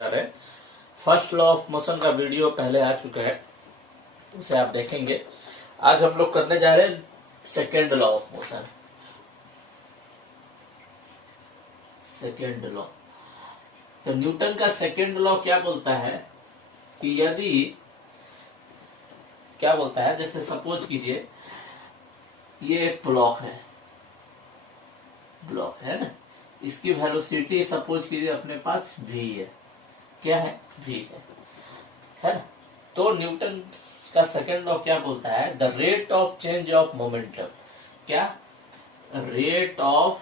जा रहे हैं। फर्स्ट लॉ ऑफ मोशन का वीडियो पहले आ चुका है, उसे आप देखेंगे। आज हम लोग करने जा रहे हैं second law of motion. Second law, तो न्यूटन का सेकेंड लॉ क्या बोलता है कि यदि क्या बोलता है, जैसे सपोज कीजिए ये एक ब्लॉक है ना, इसकी वेलोसिटी सपोज कीजिए अपने पास v है। क्या है? v है ना। तो न्यूटन का सेकेंड लॉ क्या बोलता है? The rate of change of momentum. क्या? Rate of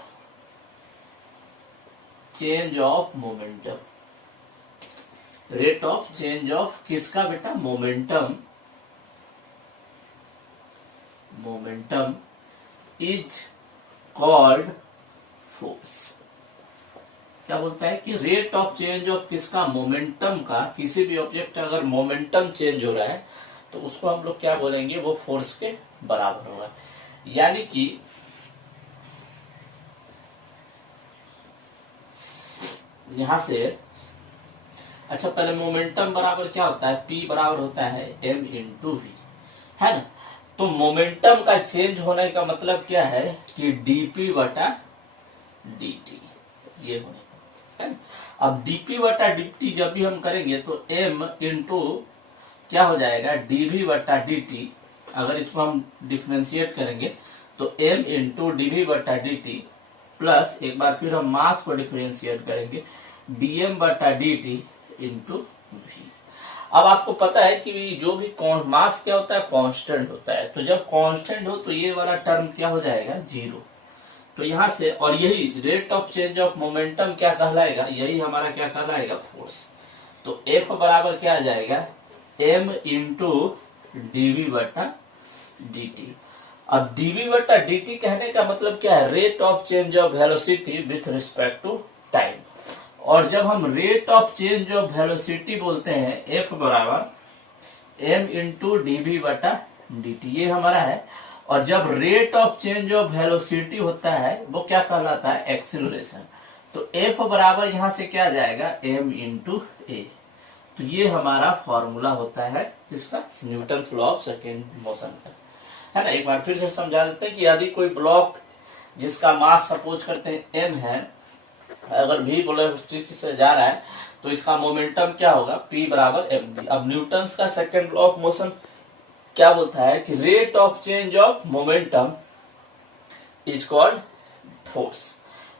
change of momentum. Rate of change of किसका बेटा? Momentum. Momentum is called force. क्या बोलता है कि रेट ऑफ चेंज ऑफ किसका? मोमेंटम का। किसी भी ऑब्जेक्ट का अगर मोमेंटम चेंज हो रहा है तो उसको हम लोग क्या बोलेंगे? वो फोर्स के बराबर होगा। यानी कि यहां से अच्छा, पहले मोमेंटम बराबर क्या होता है? P बराबर होता है m इंटू वी, है ना। तो मोमेंटम का चेंज होने का मतलब क्या है कि dp बटा dt ये होने का, है ना। अब dp बटा dt जब भी हम करेंगे तो m इंटू क्या हो जाएगा? dv बटा dt। अगर इसको हम डिफ्रेंशिएट करेंगे तो m इंटू dv बटा dt प्लस एक बार फिर हम मास को डिफ्रेंशिएट करेंगे dm बटा dt इंटू v। अब आपको पता है कि जो भी मास क्या होता है? कांस्टेंट होता है। तो जब कांस्टेंट हो तो ये वाला टर्म क्या हो जाएगा? जीरो। तो यहां से, और यही rate of change of momentum क्या कहलाएगा? यही हमारा क्या कहलाएगा? फोर्स। तो F बराबर क्या आ जाएगा? m इंटू dv बटा dt। अब dv बटा dt कहने का मतलब क्या है? Rate of change of velocity with respect to time. और जब हम rate of change of velocity बोलते हैं F बराबर m इंटू dv बटा dt, ये हमारा है। और जब rate of change of velocity होता है वो क्या कहलाता है? एक्सीलरेशन। तो F बराबर यहां से क्या आ जाएगा? m into a। तो ये हमारा फॉर्मूला होता है इसका, Newton's law of second motion का, है ना। एक बार फिर से समझा देते हैं कि यदि कोई ब्लॉक जिसका मास सपोज करते हैं m है, अगर v वेलोसिटी से जा रहा है तो इसका मोमेंटम क्या होगा? P बराबर mv। अब न्यूटन्स का सेकेंड लॉ ऑफ मोशन क्या बोलता है कि rate of change of momentum is called force,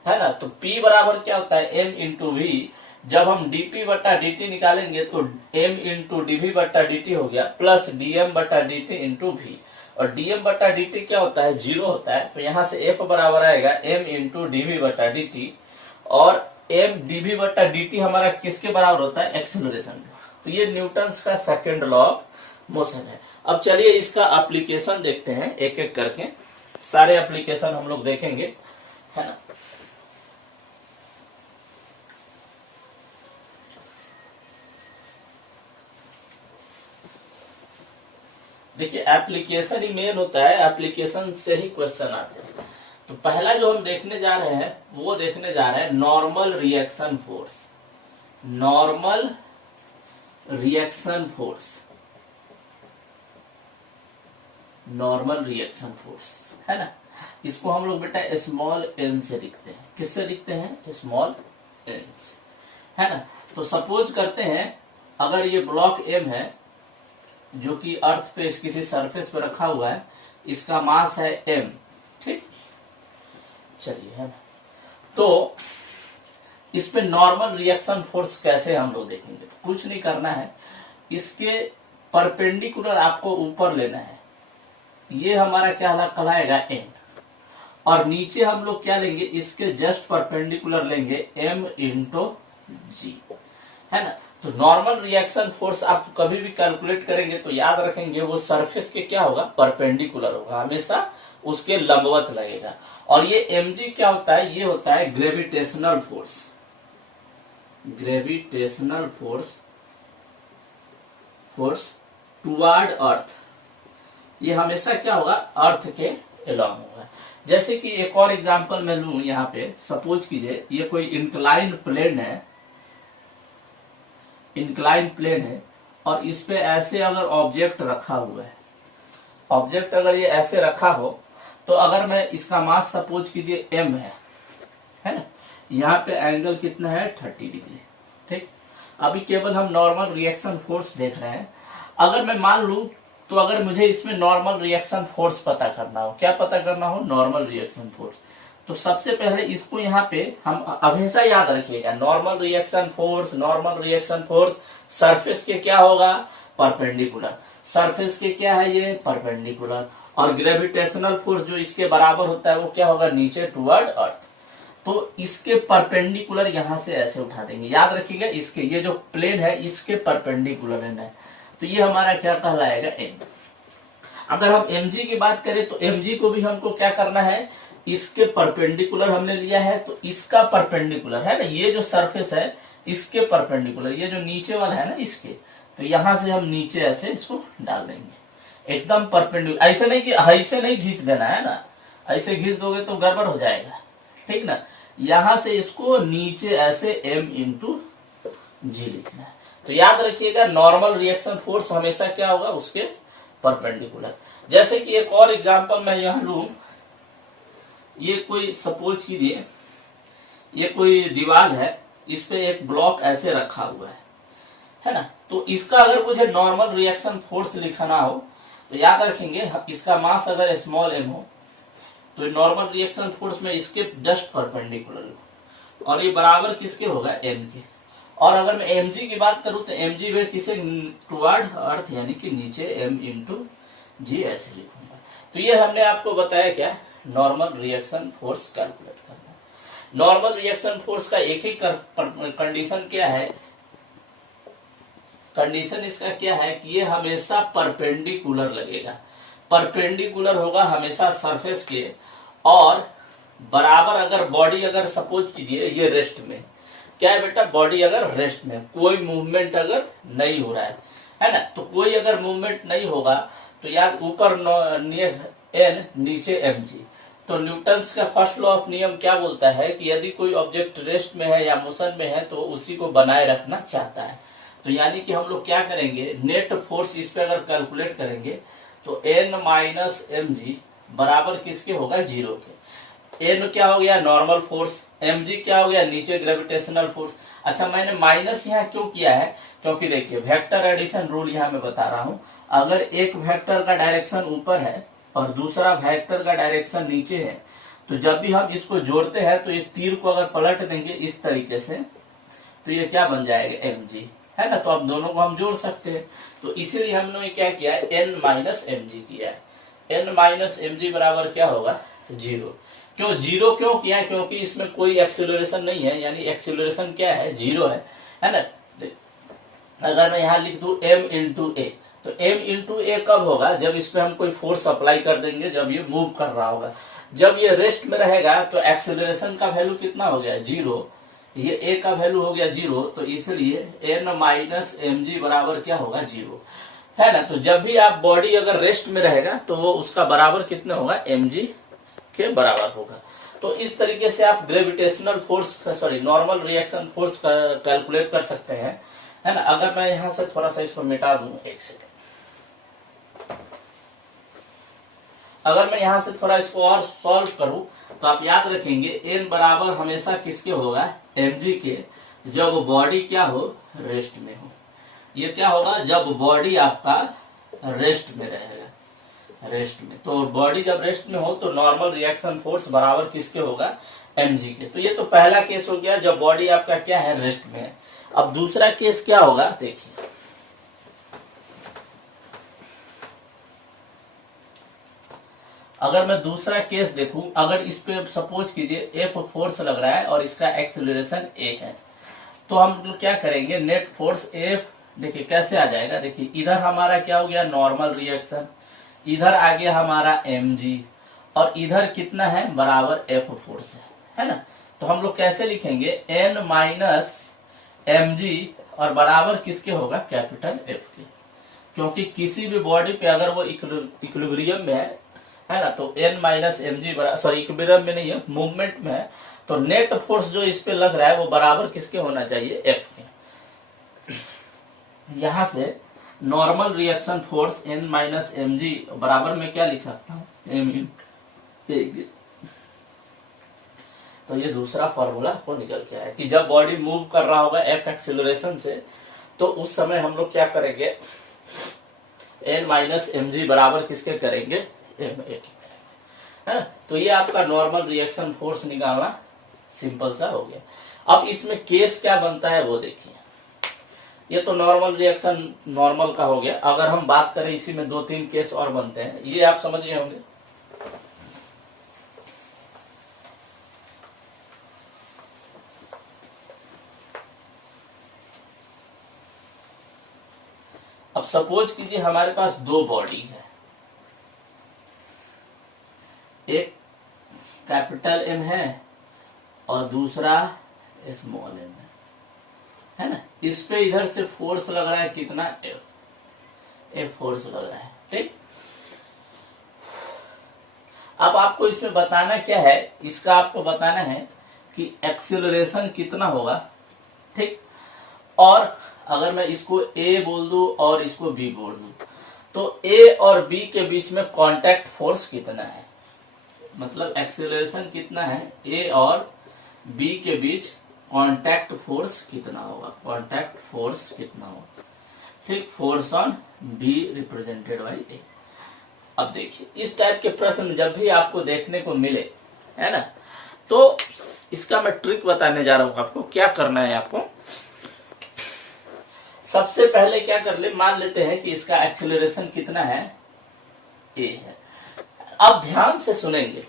है ना। तो P बराबर क्या होता है? m into v. जब हम dp बटा dt निकालेंगे तो m इंटू dv बटा dt हो गया प्लस dm बटा dt इंटू v। और dm बटा dt क्या होता है? जीरो होता है। तो यहां से F बराबर आएगा m इंटू dv बटा dt। और m dv बटा dt हमारा किसके बराबर होता है? एक्सीलरेशन। तो ये न्यूटन्स का सेकेंड लॉ ऑफ मोशन है। अब चलिए इसका एप्लीकेशन देखते हैं एक एक करके। सारे एप्लीकेशन हम लोग देखेंगे, है ना। देखिए एप्लीकेशन ही मेन होता है, एप्लीकेशन से ही क्वेश्चन आते हैं। तो पहला जो हम देखने जा रहे हैं वो देखने जा रहे हैं normal reaction force. Normal reaction force, normal reaction force, है ना। इसको हम लोग बेटा स्मॉल n से लिखते हैं। किससे लिखते हैं? स्मॉल n से, है ना। तो सपोज करते हैं अगर ये ब्लॉक m है जो कि अर्थ पे किसी सरफेस पे रखा हुआ है, इसका मास है m, ठीक। चलिए, है ना। तो इस पे नॉर्मल रिएक्शन फोर्स कैसे हम लोग देखेंगे? तो कुछ नहीं करना है, इसके परपेंडिकुलर आपको ऊपर लेना है। ये हमारा क्या कहलाएगा? n। और नीचे हम लोग क्या लेंगे? इसके जस्ट परपेंडिकुलर लेंगे m इंटू जी, है ना। तो नॉर्मल रिएक्शन फोर्स आप कभी भी कैलकुलेट करेंगे तो याद रखेंगे वो सरफेस के क्या होगा? परपेंडिकुलर होगा, हमेशा उसके लंबवत लगेगा। और ये mg क्या होता है? ये होता है gravitational force. Gravitational force toward earth. ये हमेशा क्या होगा? अर्थ के एलॉन्ग होगा। जैसे कि एक और एग्जांपल मैं लूं, यहाँ पे सपोज कीजिए ये कोई इंक्लाइन प्लेन है, इंक्लाइन प्लेन है और इस पे ऐसे अगर ऑब्जेक्ट रखा हुआ है, ऑब्जेक्ट अगर ये ऐसे रखा हो, तो अगर मैं इसका मास सपोज कीजिए m है ना, यहाँ पे एंगल कितना है 30 डिग्री। ठीक, अभी केवल हम नॉर्मल रिएक्शन फोर्स देख रहे हैं। अगर मैं मान लूं, तो अगर मुझे इसमें नॉर्मल रिएक्शन फोर्स पता करना हो, क्या पता करना हो, नॉर्मल रिएक्शन फोर्स, तो सबसे पहले इसको यहाँ पे हम हमेशा याद रखिएगा, normal reaction force, normal reaction force surface के क्या होगा, परपेंडिकुलर, सरफेस के क्या है ये, परपेंडिकुलर, और ग्रेविटेशनल फोर्स जो इसके बराबर होता है वो क्या होगा, नीचे टुवर्ड अर्थ। तो इसके परपेंडिकुलर यहां से ऐसे उठा देंगे, याद रखिएगा, इसके ये जो प्लेन है इसके परपेंडिकुलर है, तो ये हमारा क्या कहलाएगा, एम। अगर हम mg की बात करें तो mg को भी हमको क्या करना है, इसके परपेंडिकुलर हमने लिया है, तो इसका परपेंडिकुलर है ना, ये जो सरफेस है इसके परपेंडिकुलर, ये जो नीचे वाला है ना इसके, तो यहां से हम नीचे ऐसे इसको डाल देंगे एकदम परपेंडिकुलर। ऐसे नहीं कि ऐसे नहीं खींच देना है ना, ऐसे खींच दोगे तो गड़बड़ हो जाएगा, ठीक ना। यहां से इसको नीचे ऐसे m इंटू जी लिखना है। तो याद रखिएगा नॉर्मल रिएक्शन फोर्स हमेशा क्या होगा, उसके परपेंडिकुलर। जैसे कि एक और एग्जांपल मैं यहां लूं, ये कोई सपोज कीजिए ये कोई दीवार है, इस पे एक ब्लॉक ऐसे रखा हुआ है ना, तो इसका अगर मुझे नॉर्मल रिएक्शन फोर्स लिखना हो तो याद रखेंगे इसका मास अगर स्मॉल m हो तो नॉर्मल रिएक्शन फोर्स में इसके जस्ट परपेंडिकुलर हो, और ये बराबर किसके होगा, m के। और अगर मैं mg की बात करूं तो mg वे किसे, टुवर्ड अर्थ यानी कि नीचे m इंटू जी ऐसे लिखूंगा। तो ये हमने आपको बताया क्या, नॉर्मल रिएक्शन फोर्स कैलकुलेट करना। नॉर्मल रिएक्शन फोर्स का एक ही कंडीशन क्या है, कंडीशन इसका क्या है कि ये हमेशा परपेंडिकुलर लगेगा, परपेंडिकुलर होगा हमेशा सरफेस के, और बराबर अगर बॉडी अगर सपोज कीजिए ये रेस्ट में, क्या है बेटा, बॉडी अगर रेस्ट में, कोई मूवमेंट अगर नहीं हो रहा है ना, तो कोई अगर मूवमेंट नहीं होगा तो याद ऊपर n नीचे mg। तो न्यूटन्स का फर्स्ट लॉ ऑफ नियम क्या बोलता है कि यदि कोई ऑब्जेक्ट रेस्ट में है या मोशन में है तो उसी को बनाए रखना चाहता है। तो यानी कि हम लोग क्या करेंगे, नेट फोर्स इस पे अगर कैलकुलेट करेंगे तो n माइनस mg बराबर किसके होगा, 0 के। n क्या हो गया, नॉर्मल फोर्स, mg क्या हो गया, नीचे ग्रेविटेशनल फोर्स। अच्छा, मैंने माइनस यहाँ क्यों किया है, क्योंकि देखिए वेक्टर एडिशन रूल यहाँ मैं बता रहा हूँ, अगर एक वेक्टर का डायरेक्शन ऊपर है और दूसरा वेक्टर का डायरेक्शन नीचे है, तो जब भी हम इसको जोड़ते हैं तो ये तीर को अगर पलट देंगे इस तरीके से तो ये क्या बन जाएगा, mg, है ना। तो अब दोनों को हम जोड़ सकते हैं, तो इसीलिए हमने क्या किया है, n माइनस mg किया है। n माइनस mg बराबर क्या होगा, 0। क्यों 0 क्यों किया, क्योंकि इसमें कोई एक्सीलरेशन नहीं है, यानी एक्सीलरेशन क्या है, 0 है ना। अगर मैं यहाँ लिख दूं m इंटू ए, तो m इंटू ए कब होगा, जब इस पे हम कोई फोर्स अप्लाई कर देंगे, जब ये मूव कर रहा होगा। जब ये रेस्ट में रहेगा तो एक्सीलरेशन का वैल्यू कितना हो गया, 0, ये a का वैल्यू हो गया 0, तो इसलिए n माइनस mg बराबर क्या होगा, 0, है ना। तो जब भी आप बॉडी अगर रेस्ट में रहेगा तो वो उसका बराबर कितना होगा, mg के बराबर होगा। तो इस तरीके से आप gravitational force, sorry normal reaction force calculate कर सकते हैं, है ना। अगर मैं यहां से थोड़ा सा इसको मिटा दूं, एक सेकेंड, अगर मैं यहां से थोड़ा इसको और सॉल्व करूं तो आप याद रखेंगे n बराबर हमेशा किसके होगा, mg के, जब बॉडी क्या हो, रेस्ट में हो। ये क्या होगा, जब बॉडी आपका रेस्ट में रहेगा, रेस्ट में। तो बॉडी जब रेस्ट में हो तो नॉर्मल रिएक्शन फोर्स बराबर किसके होगा, mg के। तो ये तो पहला केस हो गया जब बॉडी आपका क्या है, रेस्ट में है। अब दूसरा केस क्या होगा, देखिए, अगर मैं दूसरा केस देखूं, अगर इस पे सपोज कीजिए F फोर्स लग रहा है और इसका एक्सीलरेशन a है, तो हम लोग क्या करेंगे, नेट फोर्स F देखिए कैसे आ जाएगा, देखिए इधर हमारा क्या हो गया, नॉर्मल रिएक्शन, इधर आ गया हमारा mg, और इधर कितना है, बराबर F फोर्स है ना। तो हम लोग कैसे लिखेंगे, n माइनस mg और बराबर किसके होगा, कैपिटल F के। क्योंकि किसी भी बॉडी पे अगर वो इक्विलिब्रियम में है ना, तो n माइनस mg बराबर, सॉरी इक्विलिब्रियम में नहीं है, मूवमेंट में है, तो नेट फोर्स जो इस पे लग रहा है वो बराबर किसके होना चाहिए, F के। यहां से normal reaction force N minus m g बराबर में क्या लिख सकता हूँ, एम इन। तो ये दूसरा फॉर्मूला को निकल के आया कि जब बॉडी मूव कर रहा होगा एफ एक्सिलरेशन से, तो उस समय हम लोग क्या करेंगे, N माइनस एम जी बराबर किसके करेंगे, एम ए, है। तो ये आपका नॉर्मल रिएक्शन फोर्स निकालना सिंपल सा हो गया। अब इसमें केस क्या बनता है वो देखिए। ये तो नॉर्मल रिएक्शन नॉर्मल का हो गया। अगर हम बात करें इसी में 2-3 केस और बनते हैं, ये आप समझ गए होंगे। अब सपोज कीजिए हमारे पास दो बॉडी है, एक कैपिटल एम है और दूसरा स्मॉल एम है ना। इस पे इधर से फोर्स लग रहा है कितना, एफ फोर्स लग रहा है, ठीक। अब आपको इसमें बताना क्या है, इसका आपको बताना है कि एक्सीलरेशन कितना होगा, ठीक। और अगर मैं इसको ए बोल दूं और इसको बी बोल दूं, तो ए और बी के बीच में कांटेक्ट फोर्स कितना है, मतलब एक्सीलरेशन कितना है, ए और बी के बीच कांटेक्ट फोर्स कितना होगा, कांटेक्ट फोर्स कितना होगा, ठीक। Force on B represented by A. अब देखिए इस टाइप के प्रश्न जब भी आपको देखने को मिले, है ना, तो इसका मैं ट्रिक बताने जा रहा हूं आपको। क्या करना है आपको, सबसे पहले क्या कर ले, मान लेते हैं कि इसका एक्सीलरेशन कितना है, ए है। अब ध्यान से सुनेंगे,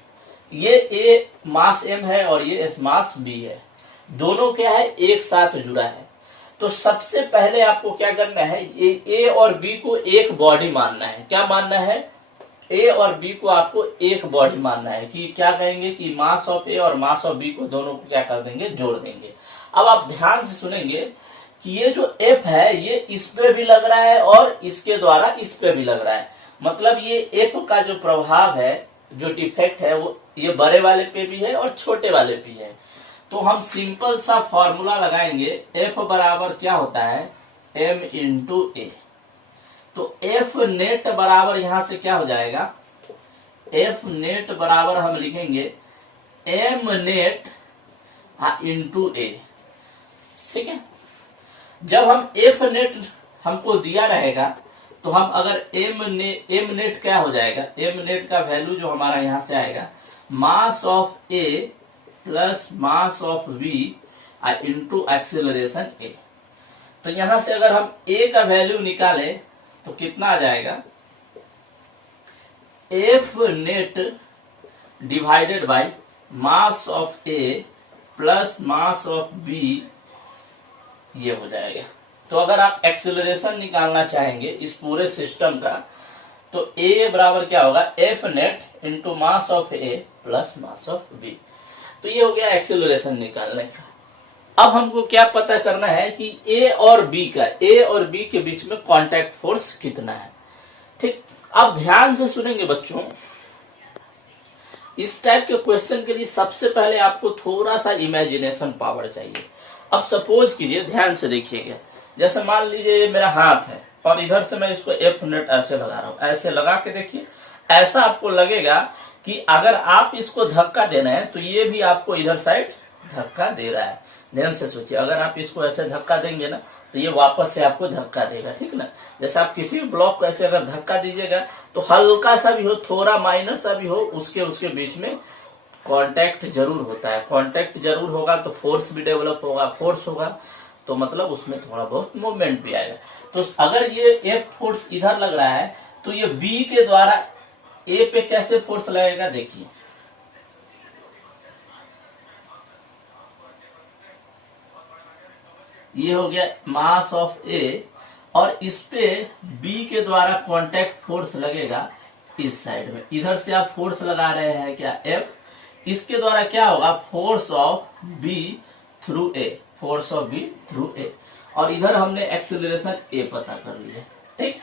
ये ए मास एम है और ये मास बी है, दोनों क्या है, एक साथ जुड़ा है। तो सबसे पहले आपको क्या करना है, ये ए और बी को एक बॉडी मानना है। क्या मानना है, ए और बी को आपको एक बॉडी मानना है। कि क्या कहेंगे कि मास ऑफ ए और मास ऑफ बी को दोनों को क्या कर देंगे, जोड़ देंगे। अब आप ध्यान से सुनेंगे कि ये जो एफ है ये इस पे भी लग रहा है और इसके द्वारा इस पे भी लग रहा है। मतलब ये एफ का जो प्रभाव है, जो डिफेक्ट है, वो ये बड़े वाले पे भी है और छोटे वाले भी है। तो हम सिंपल सा फॉर्मूला लगाएंगे, एफ बराबर क्या होता है, एम इंटू ए। तो एफ नेट बराबर यहां से क्या हो जाएगा, एफ नेट बराबर हम लिखेंगे एम नेट इंटू ए, ठीक है। जब हम एफ नेट हमको दिया रहेगा तो हम अगर एम नेट क्या हो जाएगा, एम नेट का वैल्यू जो हमारा यहां से आएगा, mass of A plus mass of B into acceleration A. तो यहां से अगर हम ए का वैल्यू निकालें तो कितना आ जाएगा, F net divided by mass of A plus mass of B, ये हो जाएगा। तो अगर आप एक्सेलरेशन निकालना चाहेंगे इस पूरे सिस्टम का, तो ए बराबर क्या होगा, F net into mass of A plus mass of B. तो ये हो गया एक्सेलरेशन निकालने का। अब हमको क्या पता करना है कि ए और बी का, ए और बी के बीच में कांटेक्ट फोर्स कितना है, ठीक। अब ध्यान से सुनेंगे बच्चों, इस टाइप के क्वेश्चन के लिए सबसे पहले आपको थोड़ा सा इमेजिनेशन पावर चाहिए। अब सपोज कीजिए, ध्यान से देखिएगा, जैसे मान लीजिए ये मेरा हाथ है और इधर से मैं इसको एफ नेट ऐसे लगा रहा हूं, ऐसे लगा के देखिए, ऐसा आपको लगेगा कि अगर आप इसको धक्का दे रहे हैं तो ये भी आपको इधर साइड धक्का दे रहा है। ध्यान से सोचिए, अगर आप इसको ऐसे धक्का देंगे ना तो ये वापस से आपको धक्का देगा, ठीक ना। जैसे आप किसी भी ब्लॉक को ऐसे अगर धक्का दीजिएगा तो हल्का सा भी हो, थोड़ा माइनर सा भी हो, उसके बीच में कांटेक्ट जरूर होता है। कांटेक्ट जरूर होगा तो फोर्स भी डेवलप होगा, फोर्स होगा तो मतलब उसमें थोड़ा बहुत मूवमेंट भी आएगा। तो अगर ये एफ फोर्स इधर लग रहा है तो ये बी के द्वारा ए पे कैसे फोर्स लगेगा, देखिए। ये हो गया मास ऑफ ए और इस पे बी के द्वारा कांटेक्ट फोर्स लगेगा इस साइड में। इधर से आप फोर्स लगा रहे हैं क्या, एफ, इसके द्वारा क्या होगा, force of B through a, force of B through a. और इधर हमने एक्सेलरेशन ए पता कर लिया, ठीक।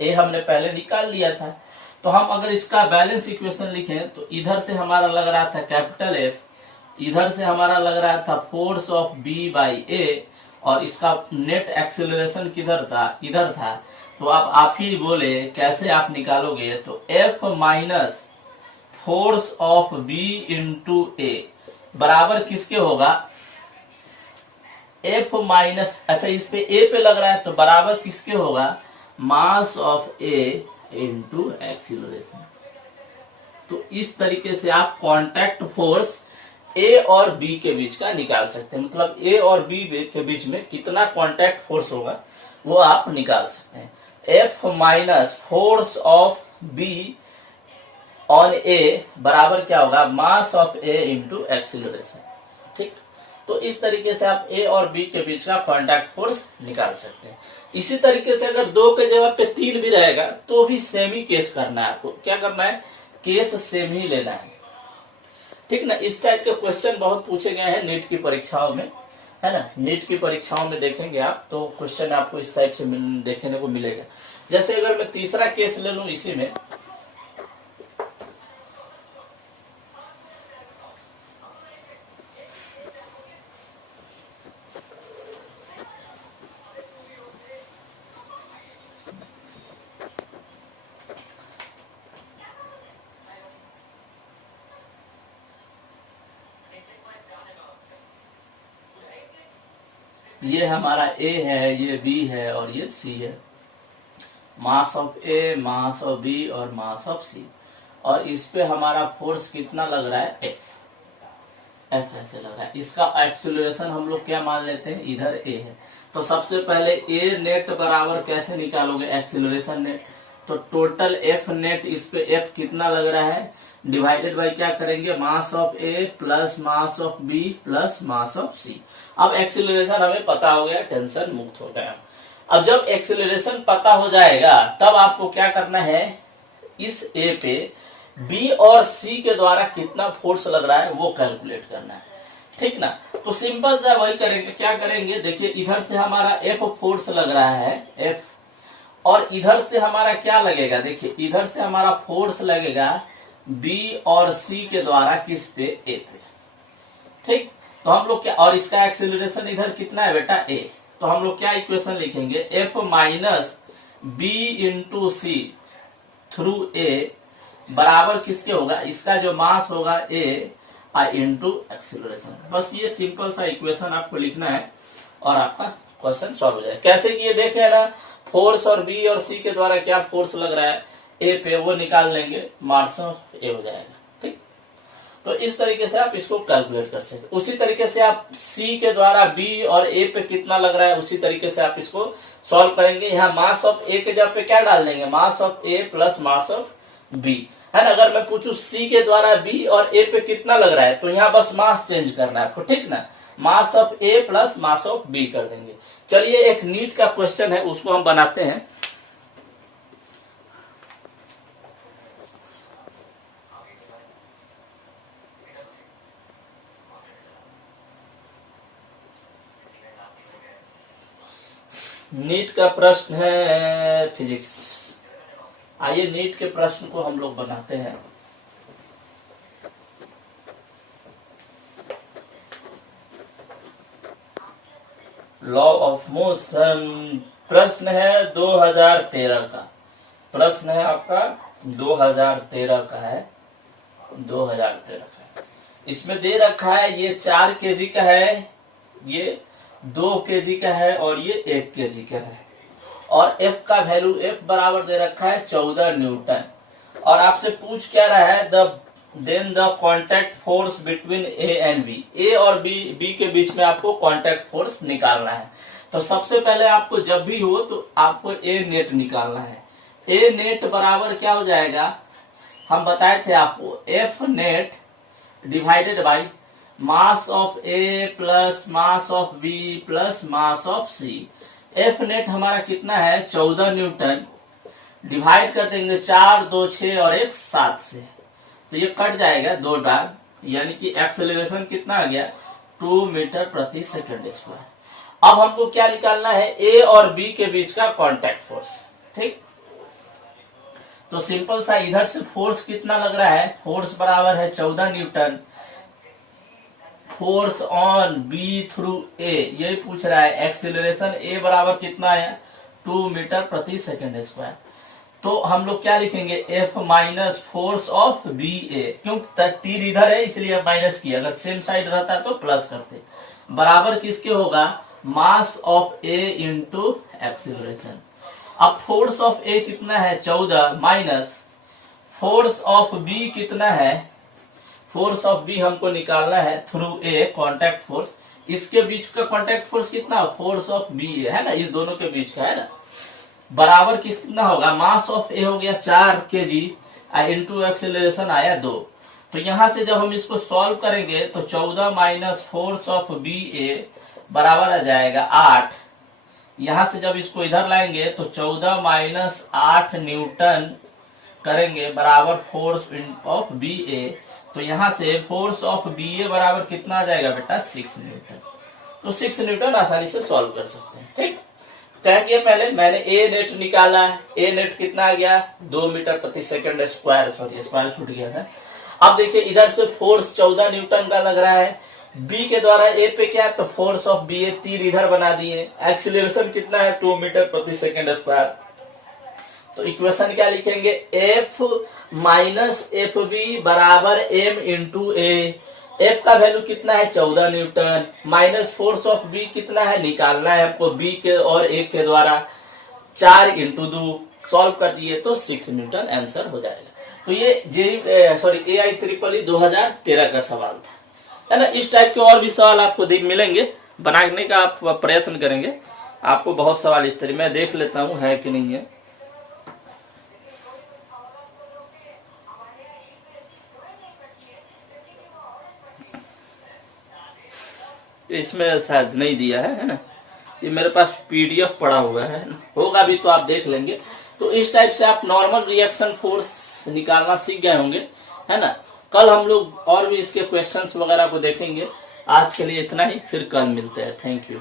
ए हमने पहले निकाल लिया था। तो हम अगर इसका बैलेंस इक्वेशन लिखें तो इधर से हमारा लग रहा था कैपिटल एफ, इधर से हमारा लग रहा था फोर्स ऑफ बी बाई ए, और इसका नेट एक्सेलरेशन किधर था, इधर था। तो अब आप ही बोले कैसे आप निकालोगे, तो F minus force of B into A बराबर किसके होगा, F माइनस, अच्छा इस पे A पे लग रहा है तो बराबर किसके होगा, mass of A into acceleration. तो इस तरीके से आप कांटेक्ट फोर्स A और B के बीच का निकाल सकते हैं, मतलब A और B के बीच में कितना कांटेक्ट फोर्स होगा वो आप निकाल सकते हैं। F minus force of B on A बराबर क्या होगा, mass of A into acceleration. ठीक, तो इस तरीके से आप A और B के बीच का कांटेक्ट फोर्स निकाल सकते हैं। इसी तरीके से अगर 2 के जगह पे 3 भी रहेगा तो भी सेम ही केस करना है आपको, क्या करना है, केस सेम ही लेना है। ठीक ना, इस टाइप के क्वेश्चन बहुत पूछे गए हैं नीट की परीक्षाओं में, है ना। नीट की परीक्षाओं में देखेंगे आप तो क्वेश्चन आपको इस टाइप से देखने को मिलेगा। जैसे अगर मैं तीसरा केस ले लूं, इसी में ये हमारा A है, ये B है और ये C है। Mass of A, mass of B और मास ऑफ C, और इस पे हमारा फोर्स कितना लग रहा है, F ऐसे लग रहा है। इसका एक्सीलरेशन हम लोग क्या मान लेते हैं, इधर A है। तो सबसे पहले A नेट बराबर कैसे निकालोगे, एक्सीलरेशन नेट, तो टोटल F नेट, इस पे F कितना लग रहा है, डिवाइडेड बाई क्या करेंगे, mass of A plus mass of B plus mass of C। अब एक्सीलरेशन हमें पता हो गया, टेंशन मुक्त हो गया। अब जब एक्सीलरेशन पता हो जाएगा तब आपको क्या करना है, इस A पे B और C के द्वारा कितना फोर्स लग रहा है वो कैलकुलेट करना है। ठीक ना, तो सिंपल सा वही करेंगे, क्या करेंगे, देखिए इधर से हमारा F फोर्स लग रहा है F, और इधर से हमारा क्या लगेगा, देखिए इधर से हमारा फोर्स लगेगा B और C के द्वारा किस पे, A पे। ठीक, तो हम लोग क्या, और इसका एक्सेलरेशन इधर कितना है बेटा, A, तो हम लोग क्या इक्वेशन लिखेंगे, F minus B into C through A बराबर किसके होगा, इसका जो मास होगा A इंटू एक्सेलरेशन। बस ये सिंपल सा इक्वेशन आपको लिखना है और आपका क्वेश्चन सॉल्व हो जाएगा। कैसे किए देखे ना, फोर्स और B और C के द्वारा क्या फोर्स लग रहा है A पे, वो निकाल लेंगे, मास ऑफ A हो जाएगा। ठीक, तो इस तरीके से आप इसको कैलकुलेट कर सकते। उसी तरीके से आप C के द्वारा B और A पे कितना लग रहा है, उसी तरीके से आप इसको सॉल्व करेंगे। यहाँ मास ऑफ A के जगह पे क्या डाल देंगे, mass of A plus mass of B, है ना। अगर मैं पूछूं C के द्वारा B और A पे कितना लग रहा है, तो यहाँ बस मास चेंज करना है आपको, ठीक ना, mass of A plus mass of B कर देंगे। चलिए एक नीट का क्वेश्चन है उसको हम बनाते हैं। नीट का प्रश्न है फिजिक्स। आइए नीट के प्रश्न को हम लोग बनाते हैं। लॉ ऑफ मोशन, प्रश्न है 2013 का, प्रश्न है आपका 2013 का है, 2013 का। इसमें दे रखा है ये 4 केजी का है, ये 2 केजी का है और ये 1 केजी का है, और F का वैल्यू F बराबर दे रखा है 14 न्यूटन। और आपसे पूछ क्या रहा है, then the contact force between A and B, A और B के बीच में आपको कांटेक्ट फोर्स निकालना है। तो सबसे पहले आपको जब भी हो तो आपको A नेट निकालना है। A नेट बराबर क्या हो जाएगा, हम बताए थे आपको, F net divided by mass of A plus mass of B plus mass of C। F net हमारा कितना है 14 न्यूटन, डिवाइड कर देंगे 4, 2, 6 और 1 7 से, तो ये कट जाएगा 2 बार, यानी कि एक्सेलरेशन कितना आ गया 2 मीटर प्रति सेकंड स्क्वायर। अब हमको क्या निकालना है, A और B के बीच का कांटेक्ट फोर्स। ठीक, तो सिंपल सा इधर से फोर्स कितना लग रहा है, फोर्स बराबर है 14 Newton, force on B through a, यही पूछ रहा है। एक्सीलरेशन ए बराबर कितना है 2 मीटर प्रति सेकेंड स्क्वायर। तो हम लोग क्या लिखेंगे F minus force of B A, क्यों तीर इधर है इसलिए माइनस किया, अगर सेम साइड रहता तो प्लस करते। बराबर किसके होगा मास ऑफ ए इंटू एक्सीलरेशन। अब फोर्स ऑफ ए कितना है 14 माइनस फोर्स ऑफ बी कितना है, फोर्स ऑफ बी हमको निकालना है थ्रू ए कॉन्टैक्ट फोर्स। इसके बीच का कॉन्टैक्ट फोर्स कितना फोर्स ऑफ बी है ना, इस दोनों के बीच का है ना। बराबर कितना होगा मास ऑफ ए हो गया 4 kg इंटू एक्सेलरेशन आया 2। तो यहां से जब हम इसको सॉल्व करेंगे तो 14 माइनस फोर्स ऑफ बी ए बराबर आ जाएगा 8। यहां से जब इसको इधर लाएंगे तो 14 माइनस 8 न्यूटन करेंगे बराबर फोर्स ऑफ बी ए। तो यहां से फोर्स ऑफ बी ए बराबर कितना आ जाएगा बेटा 6 न्यूटन। तो 6 न्यूटन आसानी से सॉल्व कर सकते हैं। ठीक, क्या किया पहले मैंने ए नेट निकाला है, ए नेट कितना आ गया 2 मीटर प्रति सेकंड स्क्वायर, सॉरी स्क्वायर छूट गया था। अब देखिए इधर से फोर्स 14 न्यूटन का लग रहा है, बी के द्वारा ए पे क्या तो फोर्स ऑफ बी ए तीर इधर बना दिए। एक्सीलरेशन कितना है 2 मीटर प्रति सेकंड स्क्वायर। तो इक्वेशन क्या लिखेंगे एफ माइनस एफ बी बराबर एम इंटू ए। एफ का वैल्यू कितना है 14 newton minus force of B कितना है निकालना है हमको बी के और ए के द्वारा 4 इंटू 2 सॉल्व कर दिए तो 6 न्यूटन आंसर हो जाएगा। तो ये AI ट्रिपल 2013 का सवाल था, है ना। इस टाइप के और भी सवाल आपको मिलेंगे, बनाने का आप प्रयत्न करेंगे। आपको बहुत सवाल इस तरह मैं देख लेता हूँ है कि नहीं है। इसमें शायद नहीं दिया है ना, ये मेरे पास PDF पड़ा हुआ है ना, होगा भी तो आप देख लेंगे। तो इस टाइप से आप नॉर्मल रिएक्शन फोर्स निकालना सीख गए होंगे, है ना। कल हम लोग और भी इसके क्वेश्चंस वगैरह को देखेंगे। आज के लिए इतना ही, फिर कल मिलते हैं। Thank you.